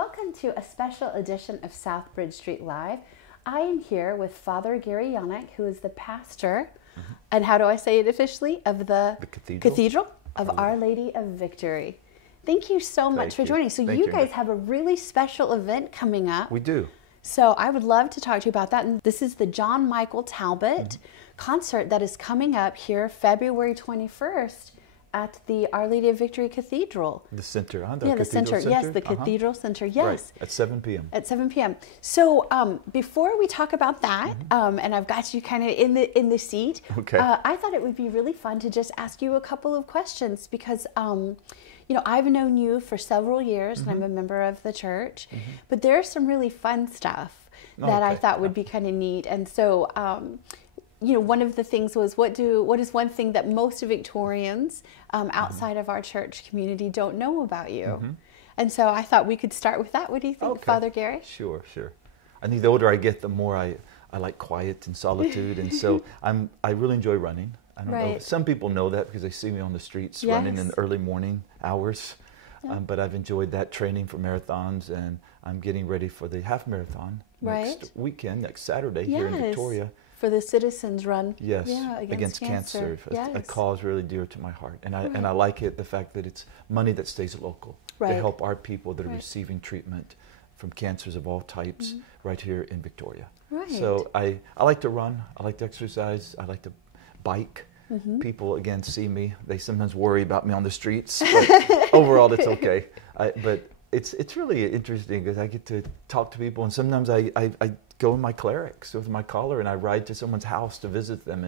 welcome to a special edition of Southbridge Street Live. I am here with Father Gary Janak, who is the pastor, and how do I say it officially, of the Cathedral of Our Lady of Victory. Thank you so much for joining. So you guys have a really special event coming up. We do. So I would love to talk to you about that. And this is the John Michael Talbot concert that is coming up here February 21st at the Our Lady of Victory Cathedral. The center, huh? The center. Yes, the Cathedral Center, yes. Right. At 7 p.m. At 7 p.m. So before we talk about that, and I've got you kind of in the seat, I thought it would be really fun to just ask you a couple of questions because, you know, I've known you for several years and I'm a member of the church, but there's some really fun stuff that I thought would be kind of neat. And so, you know, one of the things was what is one thing that most Victorians outside of our church community don't know about you? And so I thought we could start with that. What do you think, Father Gary? Sure. I think the older I get, the more I like quiet and solitude, and so I really enjoy running. I don't know. Some people know that because they see me on the streets running in the early morning hours. But I've enjoyed that training for marathons, and I'm getting ready for the half marathon next weekend, next Saturday here in Victoria. For the Citizens Run. Yes, against cancer. A cause really dear to my heart. And I like it, the fact that it's money that stays local to help our people that are receiving treatment from cancers of all types right here in Victoria. So I like to run, I like to exercise, I like to bike. People, again, see me. They sometimes worry about me on the streets, but overall it's okay. But it's really interesting because I get to talk to people, and sometimes I go in my clerics with my collar and I ride to someone's house to visit them,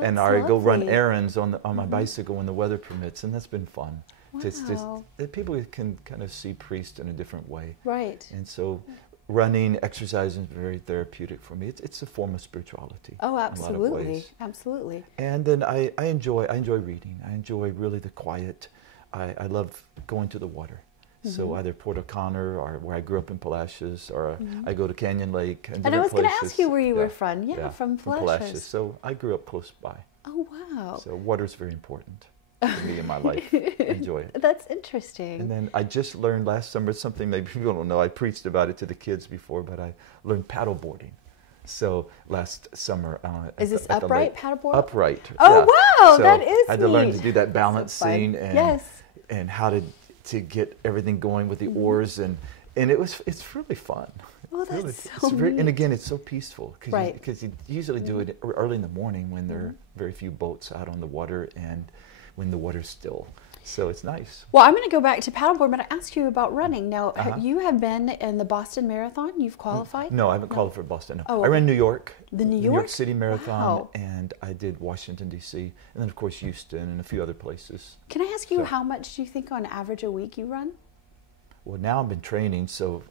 and I go run errands on my bicycle when the weather permits, and that's been fun. People can kind of see priests in a different way. And so running, exercising is very therapeutic for me. It's a form of spirituality. Oh, absolutely. Absolutely. And then I enjoy reading. I enjoy really the quiet. I love going to the water. So either Port O'Connor or where I grew up in Palacios, or I go to Canyon Lake and I was going to ask you where you were from. From Palacios. So I grew up close by. Oh, wow. So water's very important to me in my life. Enjoy it. That's interesting. And then I just learned last summer something maybe people don't know. I preached about it to the kids before, but I learned paddleboarding. So last summer, is this upright paddleboard? Upright. Oh wow, so that is I had to learn to do that balancing and how to get everything going with the oars, and it's really fun. Oh, that's really, so neat. And again, it's so peaceful because you usually do it early in the morning when there are very few boats out on the water and when the water's still. So it's nice. Well, I'm going to go back to paddleboard, but I ask you about running. Now, you have been in the Boston Marathon. You've qualified? No, I haven't qualified for Boston. No. Oh, I ran New York. The New York City Marathon, and I did Washington, D.C., and then, of course, Houston and a few other places. Can I ask you how much do you think on average a week you run? Well, now I've been training, so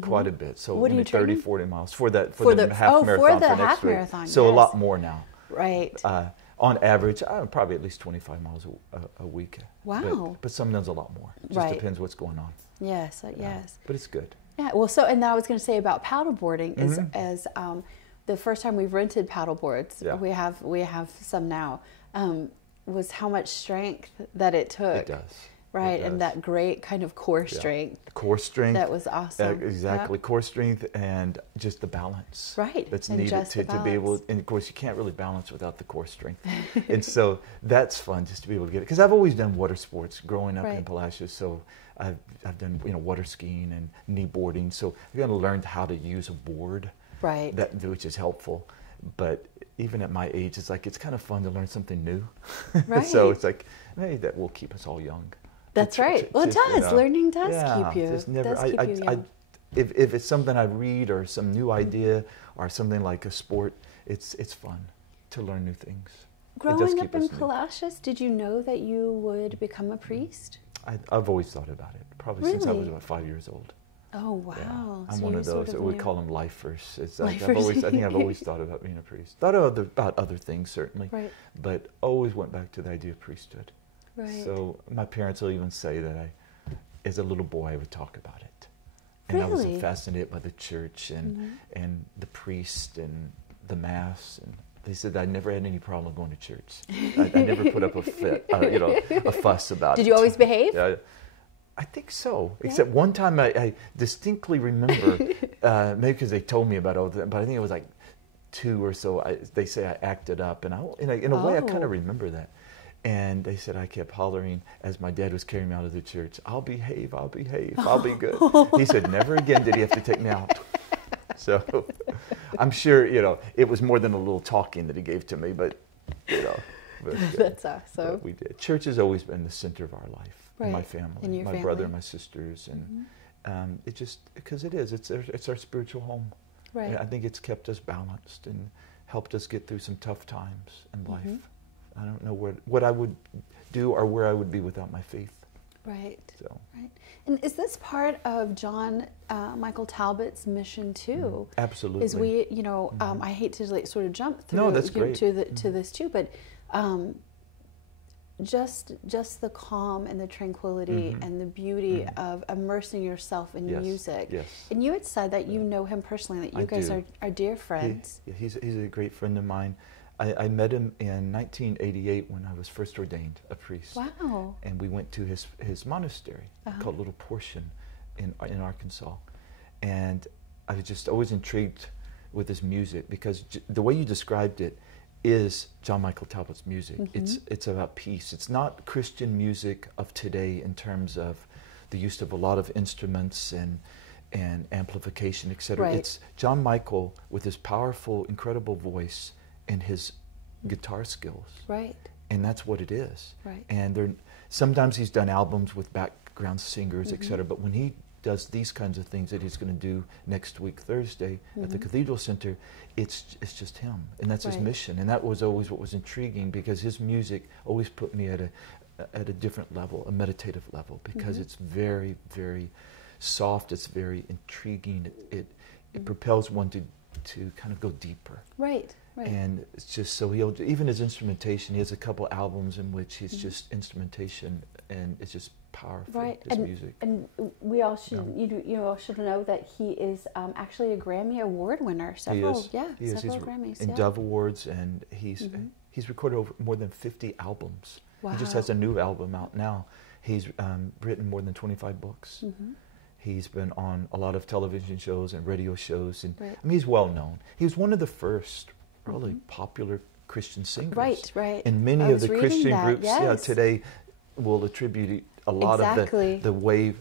quite a bit. So what are you 30, 40 miles for the half marathon for next week. Marathon, so a lot more now. Right. On average, probably at least 25 miles a week. Wow. But sometimes a lot more. It just depends what's going on. Yes. But it's good. Yeah. Well, and then I was going to say about paddleboarding is the first time we've rented paddleboards, we have some now, was how much strength that it took. It does. Right, and that great kind of core strength. Core strength. That was awesome. Exactly, core strength and just the balance. Right. That's needed to be able, and of course you can't really balance without the core strength. And so that's fun just to be able to get it. Because I've always done water sports growing up in Palacios, so I've done water skiing and knee boarding, so I've got to learn how to use a board. Right. Which is helpful. But even at my age, it's kind of fun to learn something new. Right. So it's like, maybe that will keep us all young. That's right. Well, it does. Learning does keep you. Just never, does keep you young. If it's something I read or some new idea or something like a sport, it's fun to learn new things. Growing up in Palacios, did you know that you would become a priest? I've always thought about it, probably since I was about 5 years old. Oh, wow. Yeah. I'm one of those that we call them lifers. I think I've always thought about being a priest. Thought about other things, certainly, but always went back to the idea of priesthood. Right. So my parents will even say that as a little boy, I would talk about it. And I was fascinated by the church and the priest and the mass. And they said I never had any problem going to church. I never put up a fuss about it. Did you always behave? I think so. Yeah. Except one time I distinctly remember, maybe because they told me about it, but I think it was like 2 or so. They say I acted up, and in a way I kind of remember that. And they said I kept hollering as my dad was carrying me out of the church, "I'll behave, I'll behave, I'll be good." He said never again did he have to take me out. So I'm sure, it was more than a little talking that he gave to me, but, But, that's awesome. But we did. Church has always been the center of our life, right. My family, my brother, my sisters, and it just, because it's our spiritual home. Right. And I think it's kept us balanced and helped us get through some tough times in life. I don't know what I would do or where I would be without my faith. Right. So. Right. And is this part of John Michael Talbot's mission too? Absolutely. Is we, I hate to sort of jump through no, that's great. to this too, but just the calm and the tranquility and the beauty of immersing yourself in music. Yes. And you had said that you know him personally, that you guys are dear friends. He's a great friend of mine. I met him in 1988 when I was first ordained a priest. Wow. And we went to his monastery called Little Portion in Arkansas. And I was just always intrigued with his music because the way you described it is John Michael Talbot's music. It's about peace. It's not Christian music of today in terms of the use of a lot of instruments and amplification, etc. Right. It's John Michael with his powerful, incredible voice and his guitar skills. Right. And that's what it is. Right. And sometimes he's done albums with background singers, etc. But when he does these kinds of things that he's going to do next week, Thursday, at the Cathedral Center, it's just him. And that's his mission. And that was always what was intriguing because his music always put me at a different level, a meditative level, because it's very, very soft. It's very intriguing. It propels one to kind of go deeper. Right. Right. And it's just so even his instrumentation, he has a couple albums in which he's just instrumentation, and it's just powerful. Right. His music. And we all should you all should know that he is actually a Grammy Award winner. Several Grammys. And Dove Awards, and he's recorded over more than 50 albums. Wow. He just has a new album out now. He's written more than 25 books. He's been on a lot of television shows and radio shows, and I mean, he's well known. He was one of the first really popular Christian singers. Right, right. And many of the Christian groups today will attribute a lot of the way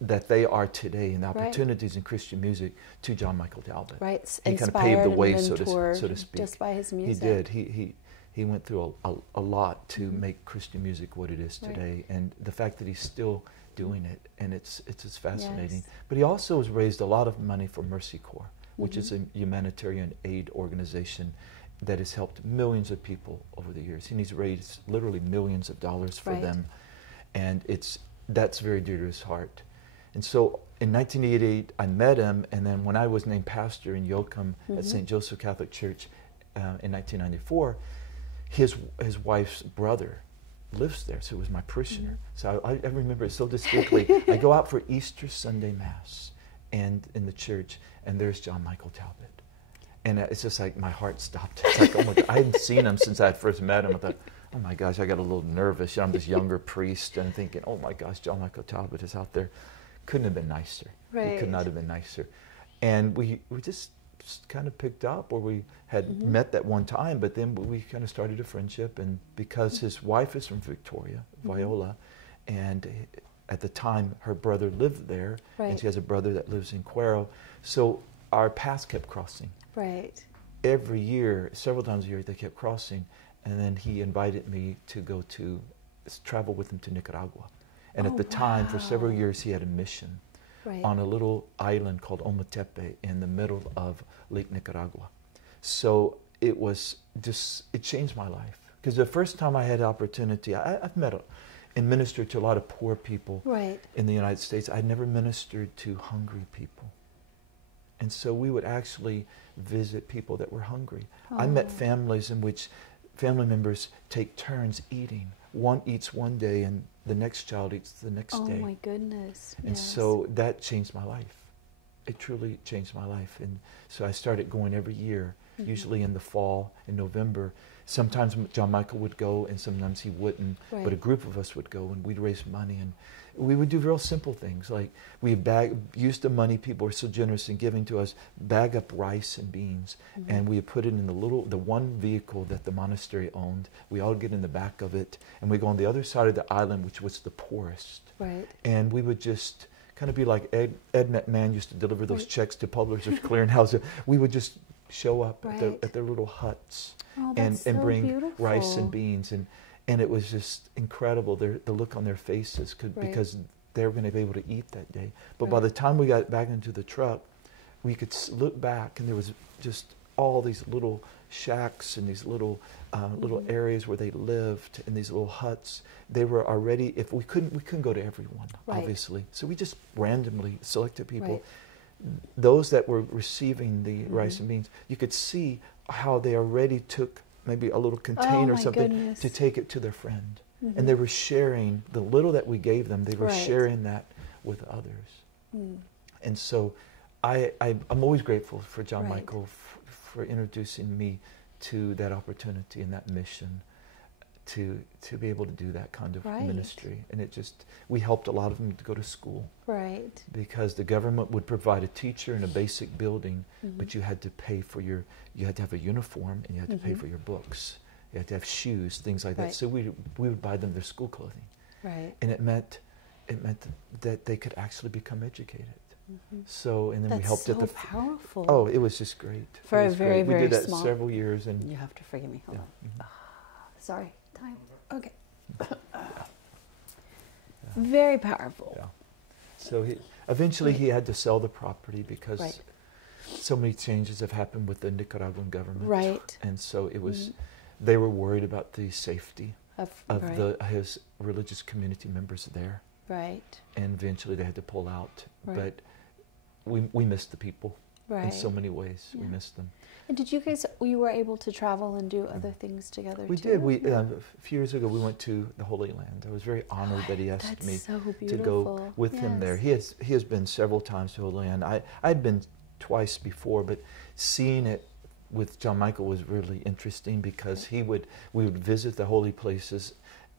that they are today and the opportunities in Christian music to John Michael Talbot. Right. He kind of paved the way, so to speak. Just by his music. He did. He went through a lot to make Christian music what it is today, and the fact that he's still doing it, and it's just fascinating. But he also has raised a lot of money for Mercy Corps, which is a humanitarian aid organization that has helped millions of people over the years. And he's raised literally millions of dollars for them, and that's very dear to his heart. And so in 1988, I met him, and then when I was named pastor in Yoakum at St. Joseph Catholic Church in 1994, his wife's brother lives there, so it was my parishioner. So I remember it so distinctly. I go out for Easter Sunday Mass and in the church, and there's John Michael Talbot. And it's just like my heart stopped. It's like, oh my God, I hadn't seen him since I had first met him. I thought, oh my gosh, I got a little nervous. I'm this younger priest, and thinking, oh my gosh, John Michael Talbot is out there. Couldn't have been nicer. Right. It could not have been nicer. And we just kind of picked up, or we had met that one time, but then we kind of started a friendship. And because his wife is from Victoria, Viola, and at the time her brother lived there, and she has a brother that lives in Cuero, so our paths kept crossing. Right. Every year, several times a year, they kept crossing, and then he invited me to go to travel with him to Nicaragua. And at the time, for several years, he had a mission on a little island called Ometepe in the middle of Lake Nicaragua. So it changed my life. Because the first time I had the opportunity, I've met and ministered to a lot of poor people in the United States. I'd never ministered to hungry people. And so we would actually visit people that were hungry. I met families in which family members take turns eating. One eats one day and the next child eats the next day. Oh my goodness. And so that changed my life. It truly changed my life. And so I started going every year, usually in the fall, in November. Sometimes John Michael would go and sometimes he wouldn't, but a group of us would go and we'd raise money. And we would do real simple things, like we use the money people were so generous in giving to us, bag up rice and beans, and we put it in the one vehicle that the monastery owned. We all get in the back of it, and we go on the other side of the island, which was the poorest. Right. And we would just kind of be like Ed McMahon used to deliver those checks to Publishers Clearinghouse. We would just show up at their little huts and bring beautiful. Rice and beans, and it was just incredible, the look on their faces, because they were going to be able to eat that day. But by the time we got back into the truck, we could look back, and there was just all these little shacks and these little areas where they lived, in these little huts. They were already, if we couldn't go to everyone, obviously. So we just randomly selected people. Those that were receiving the rice and beans, you could see how they already took maybe a little container or something to take it to their friend. And they were sharing the little that we gave them, they were sharing that with others. And so I'm always grateful for John Michael for introducing me to that opportunity and that mission to be able to do that kind of ministry. And we helped a lot of them to go to school. Right. Because the government would provide a teacher in a basic building, but you had to pay for you had to have a uniform, and you had to pay for your books. You had to have shoes, things like that. So we would buy them their school clothing. Right. And it meant that they could actually become educated. So, and then we helped at the powerful. Oh, it was just great. For a very, very we did that small. several years, and you have to forgive me. Hold on. Sorry. Time. Okay. Very powerful. Yeah. So eventually he had to sell the property because so many changes have happened with the Nicaraguan government. Right. And so it was, they were worried about the safety of his religious community members there. Right. And eventually they had to pull out. Right. But we missed the people in so many ways. We missed them. And did you were able to travel and do other things together too? We did. A few years ago we went to the Holy Land. I was very honored that he asked me to go with him there. He has been several times to Holy Land. I'd been twice before, but seeing it with John Michael was really interesting because we would visit the holy places,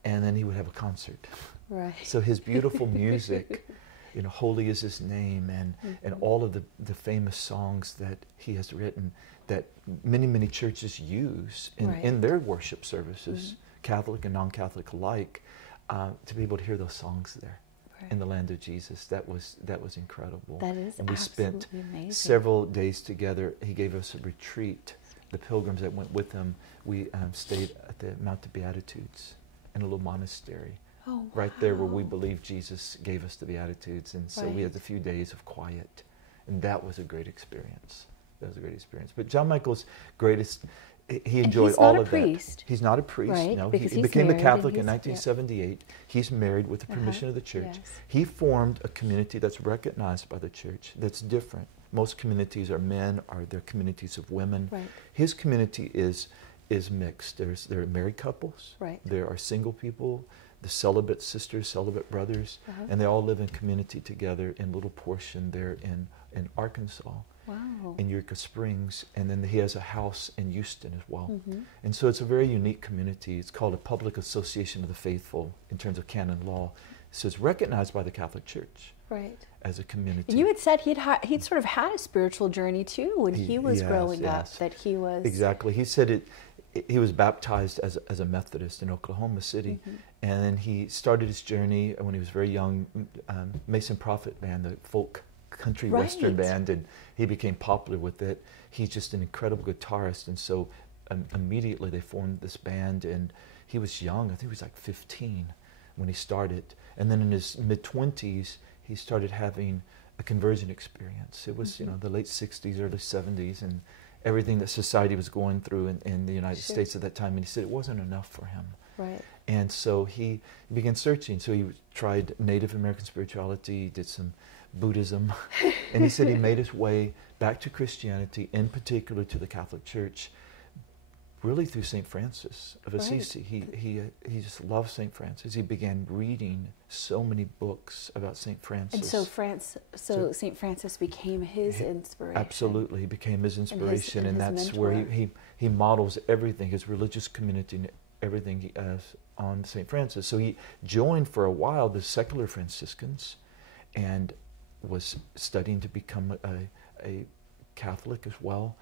and then he would have a concert. Right. So his beautiful music, Holy is His Name, and all of the famous songs that he has written that many, many churches use in their worship services, Catholic and non-Catholic alike, to be able to hear those songs there in the land of Jesus. That was incredible. That is and we spent amazing. Several days together. He gave us a retreat. The pilgrims that went with him, we stayed at the Mount of Beatitudes in a little monastery. Oh, wow. Right there where we believe Jesus gave us the Beatitudes. And so we had a few days of quiet. And that was a great experience. But John Michael's greatest, he enjoyed all of that. He's not a priest. No, he became a Catholic in 1978. He's married with the permission of the church. Yes. He formed a community that's recognized by the church, that's different. Most communities are men, or they're communities of women. Right. His community is mixed. There are married couples. Right. There are single people, the celibate sisters, celibate brothers, and they all live in community together in a little portion there in Arkansas. Wow. In Eureka Springs, and then he has a house in Houston as well. And so it's a very unique community. It's called a Public Association of the Faithful in terms of canon law. So it's recognized by the Catholic Church as a community. You had said he'd sort of had a spiritual journey too when he was growing up. That he was exactly. He said he was baptized as a Methodist in Oklahoma City, and then he started his journey when he was very young. Mason Prophet Band, the folk country western band, and he became popular with it. He's just an incredible guitarist, and so immediately they formed this band, and he was young. I think he was like 15 when he started, and then in his mid-20s he started having a conversion experience. It was the late 60s, early 70s, and everything that society was going through in the United States at that time, and he said it wasn't enough for him. Right. And so he began searching. So he tried Native American spirituality, did some Buddhism, and he said he made his way back to Christianity, in particular to the Catholic Church, really through St. Francis of Assisi. He just loved St. Francis. He began reading so many books about St. Francis. And so St. Francis became his inspiration. Absolutely, he became his inspiration, and that's where he models everything, his religious community everything on St. Francis. So he joined for a while the secular Franciscans and was studying to become a Catholic as well.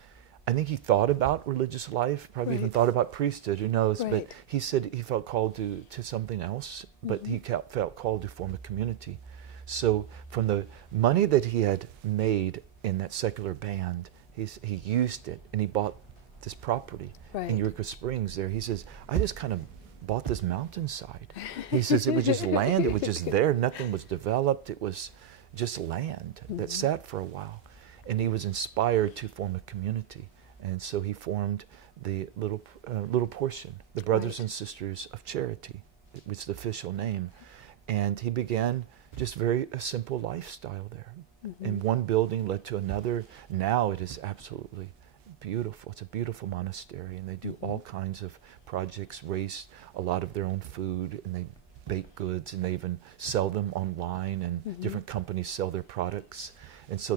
I think he thought about religious life, probably even thought about priesthood, who knows, but he said he felt called to something else, but he felt called to form a community. So from the money that he had made in that secular band, he used it, and he bought this property in Eureka Springs there. He says, I just kind of bought this mountainside. He says it was just land, it was just there, nothing was developed, it was just land that sat for a while. And he was inspired to form a community. And so he formed the little portion, the Brothers and Sisters of Charity, which is the official name. And he began just a simple lifestyle there. And one building led to another. Now it is absolutely beautiful. It's a beautiful monastery, and they do all kinds of projects, raise a lot of their own food, and they bake goods, and they even sell them online, and different companies sell their products. And so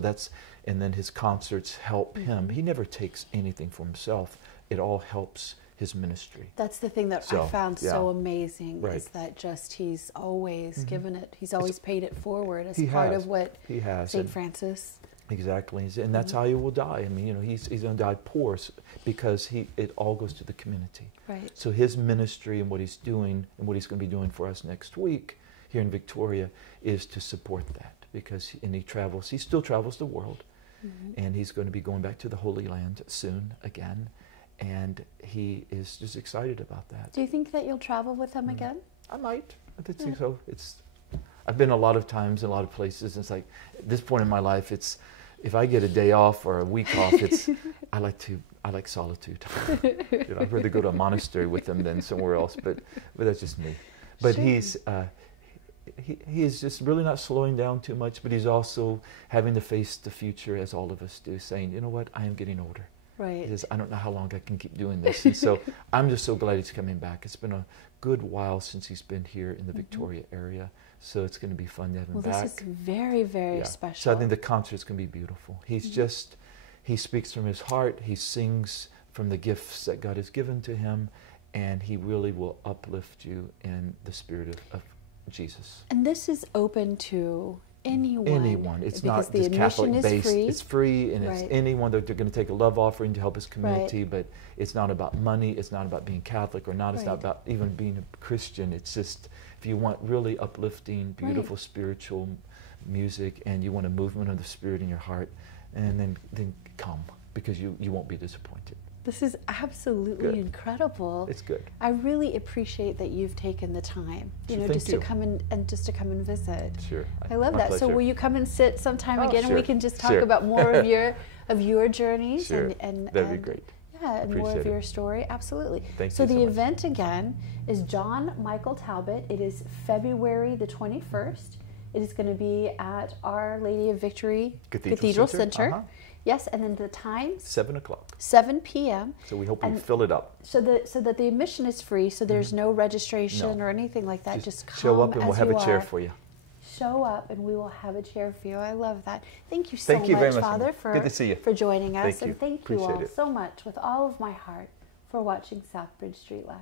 and then his concerts help him. He never takes anything for himself. It all helps his ministry. That's the thing that I found so amazing, is that just he's always given it. He's always paid it forward as part of what St. Francis. Exactly, and that's how he will die. I mean, he's going to die poor because it all goes to the community. Right. So his ministry and what he's doing and what he's going to be doing for us next week here in Victoria is to support that, because he still travels the world, and he's going to be going back to the Holy Land soon again, and he is just excited about that. Do you think that you'll travel with him again? I might. I think so. I've been a lot of times in a lot of places. And it's like at this point in my life, if I get a day off or a week off, I like solitude. I'd rather go to a monastery with him than somewhere else. But that's just me. But he is just really not slowing down too much. But he's also having to face the future, as all of us do, saying, you know what, I am getting older. Right. He says, I don't know how long I can keep doing this. And so I'm just so glad he's coming back. It's been a good while since he's been here in the Victoria area. So it's going to be fun to have him back. Well, this is very, very special. So I think the concert's going to be beautiful. He speaks from his heart. He sings from the gifts that God has given to him. And he really will uplift you in the spirit of Jesus. And this is open to anyone. It's not just Catholic based. It's free, and it's anyone that they're going to take a love offering to help his community. But it's not about money. It's not about being Catholic or not. It's not about even being a Christian. It's just if you want really uplifting, beautiful spiritual music, and you want a movement of the Spirit in your heart, and then come, because you won't be disappointed. This is absolutely incredible. It's good. I really appreciate that you've taken the time, to come and visit. Sure. I love that. Pleasure. So will you come and sit sometime again, and we can just talk about more of your journeys? Sure. And that'd be great. Yeah, and more of your story. Absolutely. Thank you so so the much. event again is John Michael Talbot. It is February the 21st. It is going to be at Our Lady of Victory Cathedral Center. Yes, and then the time? 7 o'clock. 7 p.m. So we hope we fill it up. So that the admission is free, so there's no registration or anything like that. Just come show up and we'll have a chair for you. Show up and we will have a chair for you. I love that. Thank you so much, very much, Father, good to see you. for joining us. Thank you. And thank you all so much with all of my heart for watching Southbridge Street Live.